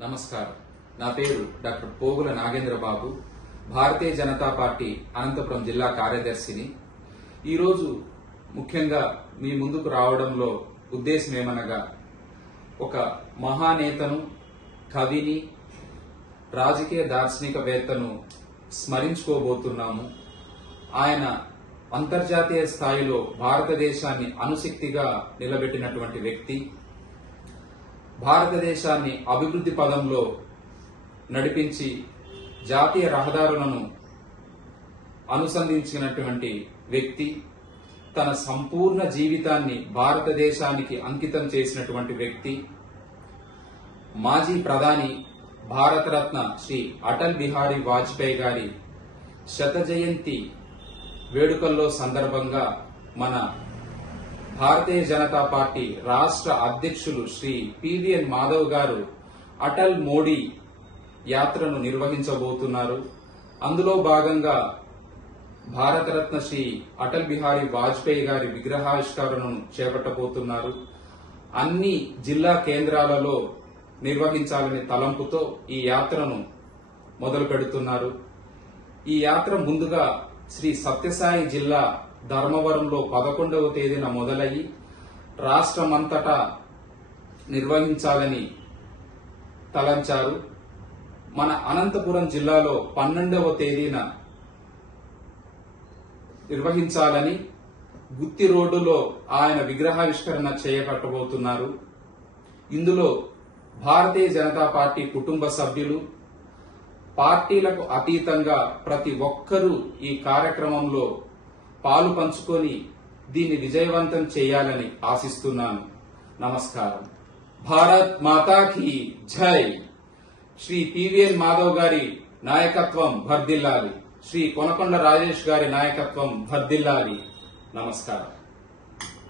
నమస్కారం. నా పేరు డాక్టర్ పోగుల నాగేంద్రబాబు, భారతీయ జనతా పార్టీ అనంతపురం జిల్లా కార్యదర్శిని. ఈరోజు ముఖ్యంగా మీ ముందుకు రావడంలో ఉద్దేశం ఏమనగా, ఒక మహానేతను, కవిని, రాజకీయ దార్శనికవేత్తను స్మరించుకోబోతున్నాము. ఆయన అంతర్జాతీయ స్థాయిలో భారతదేశాన్ని అనుశక్తిగా నిలబెట్టినటువంటి వ్యక్తి, భారతదేశాన్ని అభివృద్ధి పదంలో నడిపించి జాతీయ రహదారులను అనుసంధించినటువంటి వ్యక్తి, తన సంపూర్ణ జీవితాన్ని భారతదేశానికి అంకితం చేసినటువంటి వ్యక్తి, మాజీ ప్రధాని భారతరత్న శ్రీ అటల్ బిహారీ వాజ్పేయి గారి శత జయంతి వేడుకల్లో సందర్భంగా మన భారతీయ జనతా పార్టీ రాష్ట్ర అధ్యక్షులు శ్రీ పివిఎన్ మాధవ్ గారు అటల్ మోడీ యాత్రను నిర్వహించబోతున్నారు. అందులో భాగంగా భారతరత్న శ్రీ అటల్ బిహారీ వాజ్పేయి గారి విగ్రహావిష్కరణను చేపట్టబోతున్నారు. అన్ని జిల్లా కేంద్రాలలో నిర్వహించాలనే తలంపుతో ఈ యాత్రను మొదలు పెడుతున్నారు. ఈ యాత్ర ముందుగా శ్రీ సత్యసాయి జిల్లా ధర్మవరంలో 11వ తేదీన మొదలయ్యి రాష్ట్రమంతటా నిర్వహించాలని తలంచారు. మన అనంతపురం జిల్లాలో 12వ తేదీన నిర్వహించాలని గుత్తి రోడ్డులో ఆయన విగ్రహావిష్కరణ చేపట్టబోతున్నారు. ఇందులో భారతీయ జనతా పార్టీ కుటుంబ సభ్యులు, పార్టీలకు అతీతంగా ప్రతి ఒక్కరూ ఈ కార్యక్రమంలో పాలు పంచుకొని దీన్ని విజయవంతం చేయాలని ఆశిస్తున్నాను. నమస్కారం. భారత్ మాతా కీ జై. శ్రీ పివిఎన్ మాధవ్ గారి నాయకత్వం వర్ధిల్లాలి. శ్రీ కొనకొండ రాజేష్ గారి నాయకత్వం వర్ధిల్లాలి. నమస్కారం.